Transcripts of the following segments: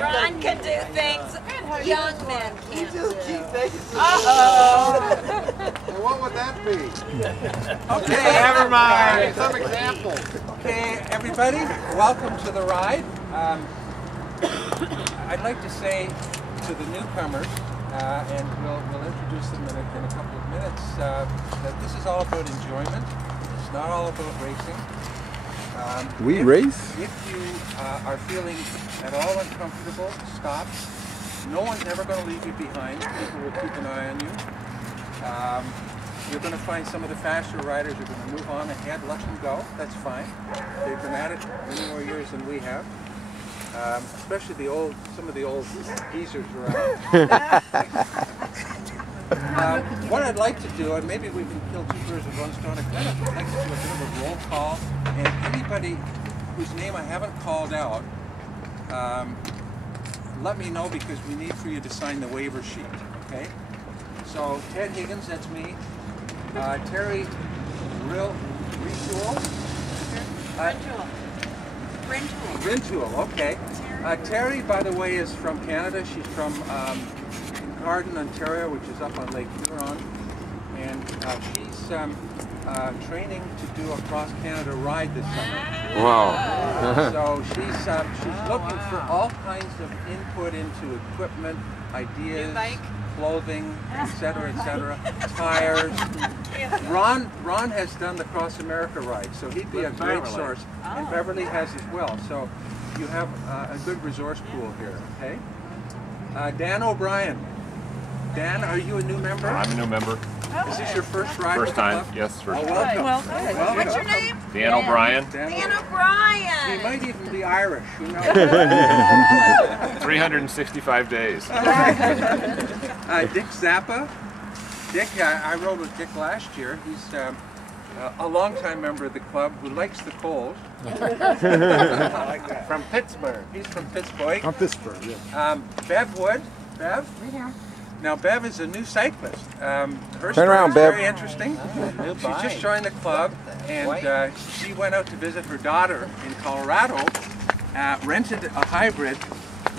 Ron can do things young men can't do. And what would that be? Okay, never mind. Some example. Okay, everybody, welcome to the ride. I'd like to say to the newcomers, and we'll introduce them in a couple of minutes, that this is all about enjoyment. It's not all about racing. We race? If you are feeling at all uncomfortable, stop. No one's ever going to leave you behind. People will keep an eye on you. You're going to find some of the faster riders are going to move on ahead, let them go. That's fine. They've been at it many more years than we have. Especially some of the old geezers around. What I'd like to do, and maybe we can kill two birds with one stone, I'd kind of like to do a bit of a roll call, and anybody whose name I haven't called out, let me know, because we need for you to sign the waiver sheet, okay? So Ted Higgins, that's me. Terry Rintoul, okay. Terry, by the way, is from Canada. She's from Garden, Ontario, which is up on Lake Huron, and she's training to do a cross-Canada ride this summer. Wow. So she's looking for all kinds of input into equipment, ideas, clothing, etc., tires. Ron has done the Cross America ride, so he'd be a great source, and Beverly has as well. So you have a good resource pool here, okay? Dan O'Brien. Dan, are you a new member? I'm a new member. Is this your first ride? First time, yes, first time. Welcome. What's your name? Dan O'Brien. Dan O'Brien. He might even be Irish, who knows? 365 days. Dick Zappa. Dick, I rode with Dick last year. He's a longtime member of the club who likes the cold. From Pittsburgh. He's from Pittsburgh. From Pittsburgh, yeah. Bev Wood. Bev? Now Bev is a new cyclist. Her Turn around, story is Bev. very interesting. She just joined the club, and she went out to visit her daughter in Colorado, rented a hybrid,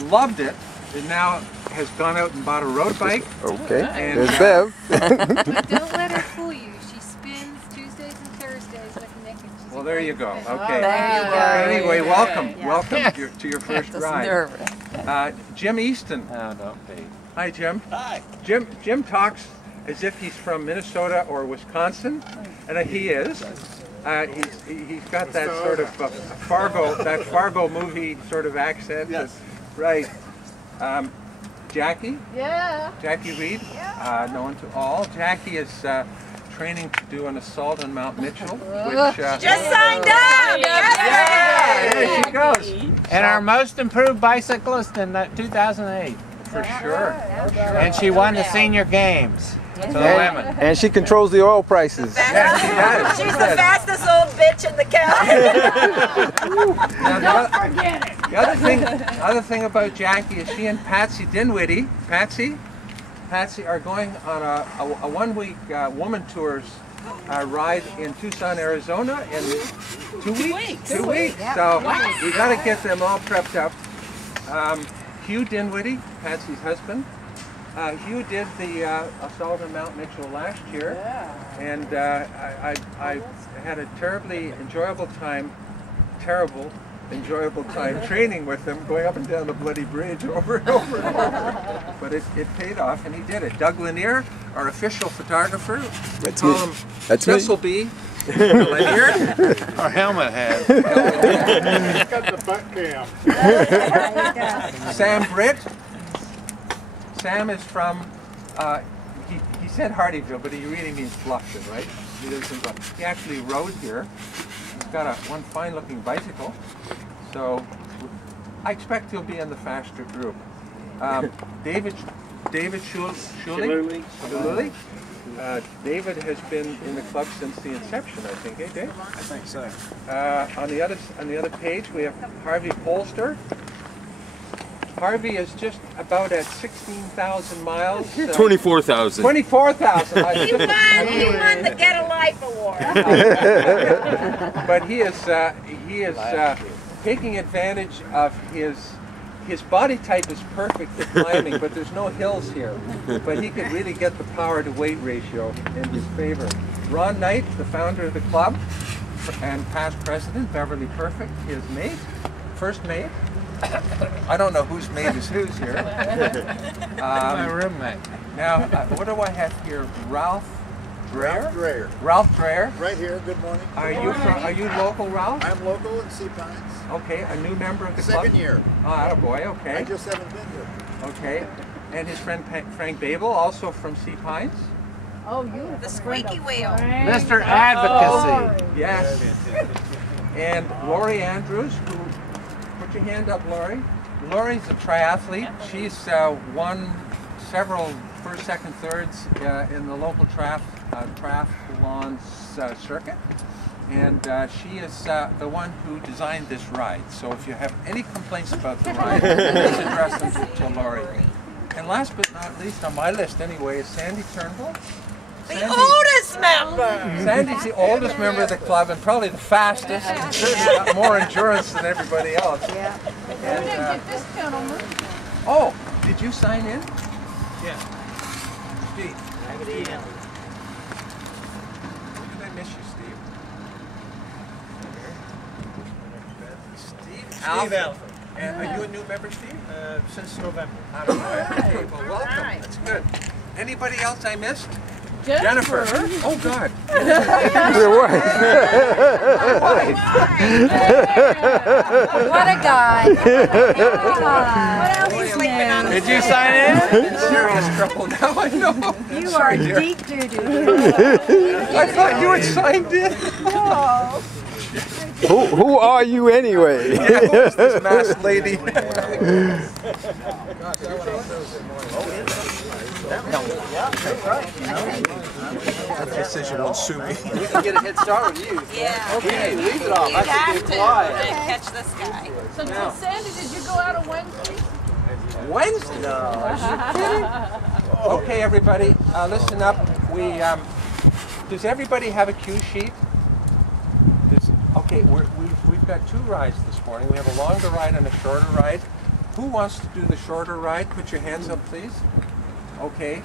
loved it, and now has gone out and bought a road bike. Okay, and, there's Bev. But don't let her fool you. She spins Tuesdays and Thursdays with Nick. And she's Well, there you go. Okay. There you go. Anyway, welcome Yeah. to your first ride. Jim Easton. Oh, don't be. Hi, Jim. Hi. Jim talks as if he's from Minnesota or Wisconsin, and he is. He's got that sort of Fargo movie sort of accent. Yes. Right. Jackie. Yeah. Jackie Reed. Known to all. Jackie is training to do an assault on Mount Mitchell, which Just signed up. yeah, there she goes. And our most improved bicyclist in 2008. For sure. And she won the senior games for the women. And she controls the oil prices. Yeah, she does. She's the fastest old bitch in the county. The other thing about Jackie is she and Patsy Dinwiddie, Patsy are going on a one-week woman tours ride in Tucson, Arizona in 2 weeks. 2 weeks. So we got to get them all prepped up. Hugh Dinwiddie, Patsy's husband. Hugh did the assault on Mount Mitchell last year, and I had a terribly enjoyable time training with him, going up and down the bloody bridge over and over and over. But it paid off, and he did it. Doug Lanier, our official photographer, we call him Thistlebee Lanier. Our helmet has. He's got the butt cam. Sam Britt. Sam is from, he said Hardyville, but he really means Bluffton, right? He lives in Bluffton. He actually rode here. He's got one fine-looking bicycle. So I expect he'll be in the faster group. David Shuley. David has been in the club since the inception, I think, Dave? I think so. On the other page, we have Harvey Polster. Harvey is just about at 16,000 miles. 24,000. 24,000. He won the Get a Life Award. But he is taking advantage of his body type is perfect for climbing, but there's no hills here. But he could really get the power to weight ratio in his favor. Ron Knight, the founder of the club and past president, Beverly Perfect, his mate, first mate. I don't know whose mate is whose here. My roommate. Now, what do I have here? Ralph Dreyer? Ralph Dreyer. Ralph Dreyer. Right here, good morning. Are you local, Ralph? I'm local in Sea Pines. Okay, a new member of the club? Second year. Oh, attaboy, okay. I just haven't been here. Okay. And his friend Frank Babel, also from Sea Pines? Oh, you. The squeaky wheel. Mr. Advocacy. Yes. And Lori Andrews, who, put your hand up, Lori. Lori's a triathlete. She's won several first, second, thirds in the local triathlon circuit. And she is the one who designed this ride. So if you have any complaints about the ride, please address them to Lori. And last but not least, on my list anyway, is Sandy Turnbull. The oldest member. Sandy's the oldest member of the club and probably the fastest. She's got more endurance than everybody else. Yeah. And, Get this gentleman. oh, did you sign in? Yeah. Steve. Steve. Did I miss you, Steve? Steve Alpha. And are you a new member, Steve? Since November. Okay, well, welcome. Right. That's good. Anybody else I missed? Jennifer. Oh, God. What a guy. What else is sleeping on new? Did you sign in? I'm in serious trouble now, I know. You Sorry, are dear. deep doo-doo. I thought you had signed in. Who are you anyway? Yeah, who is this masked lady? That decision won't sue me. We can get a head start with you. Yeah. Okay, leave it off. You I should have be to quiet. catch this guy. So, Sandy, did you go out on Wednesday? Wednesday? Okay, everybody, listen up. Does everybody have a cue sheet? Okay, we've got two rides this morning. We have a longer ride and a shorter ride. Who wants to do the shorter ride? Put your hands up, please. Okay.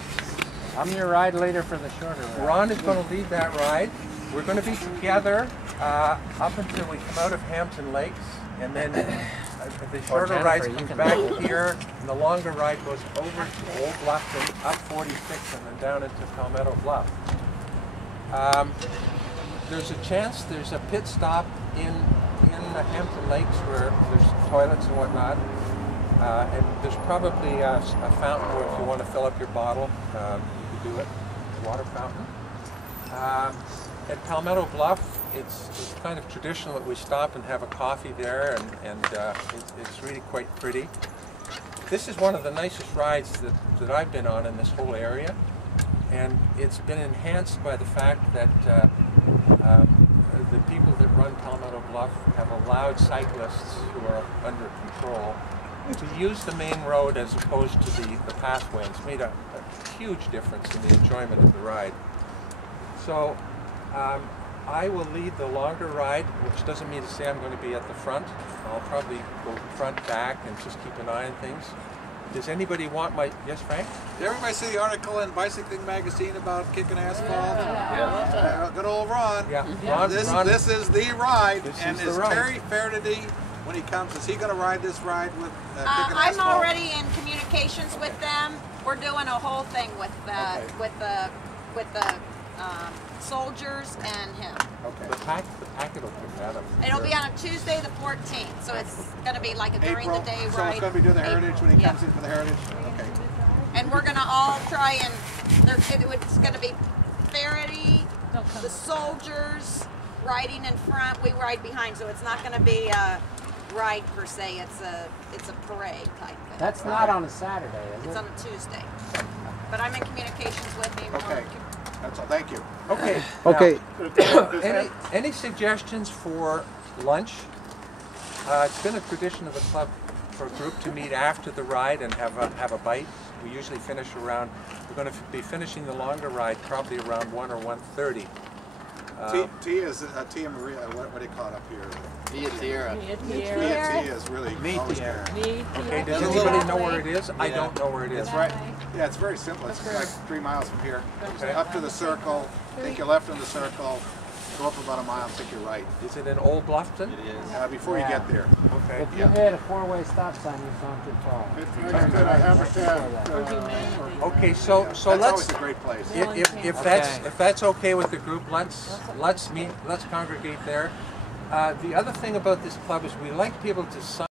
I'm your ride leader for the shorter ride. Ron is going to lead that ride. We're going to be together up until we come out of Hampton Lakes, and then the shorter ride comes back here, and the longer ride goes over to Old Bluff and up 46 and then down into Palmetto Bluff. There's a chance there's a pit stop in the Hampton Lakes where there's toilets and whatnot. And there's probably a fountain where if you want to fill up your bottle, you could do it, a water fountain. At Palmetto Bluff, it's kind of traditional that we stop and have a coffee there, and it's really quite pretty. This is one of the nicest rides that I've been on in this whole area, and it's been enhanced by the fact that the people that run Palmetto Bluff have allowed cyclists who are under control to use the main road as opposed to the pathway. It's made a huge difference in the enjoyment of the ride. So I will lead the longer ride, which doesn't mean to say I'm going to be at the front. I'll probably go front, back, and just keep an eye on things. Does anybody want my... Yes, Frank? Did everybody see the article in Bicycling Magazine about kicking asphalt? Yeah. Good old Ron. Yeah. This is the ride, and is is the ride. Terry Fairnady, when he comes, is he going to ride this ride with kicking I'm asphalt? already in communications with them. We're doing a whole thing with the soldiers and him. Okay. The packet will pick that up. It'll be on a Tuesday the 14th, so it's going to be like a during the day So ride. it's going to be doing the April. Heritage when he comes in for the Heritage? Okay. And we're going to all try and, it's going to be Faraday, the soldiers riding in front, we ride behind, so it's not going to be a ride per se, it's a parade type thing. That's not on a Saturday, is it? It's on a Tuesday. But I'm in communications with him. Okay. That's all. Thank you. Okay. Okay. Now, any suggestions for lunch? It's been a tradition of the club for a group to meet after the ride and have a bite. We usually finish around, we're going to be finishing the longer ride probably around 1 or 1:30. Tia Maria, what do you call it up here? Tia Tierra. Tia is really always there. Okay, does anybody know where it is? I don't know where it is. It's right. Yeah, it's very simple. It's like 3 miles from here. Up to the circle, take your left in the circle, go up about a mile, take your right. Is it in Old Bluffton? It is. Before you get there. Okay. If you hit a four-way stop sign, you've gone too far. It's good. I have Okay, so that's let's. always a great place. If that's okay with the group, let's meet. Let's congregate there. The other thing about this club is we like people to sign.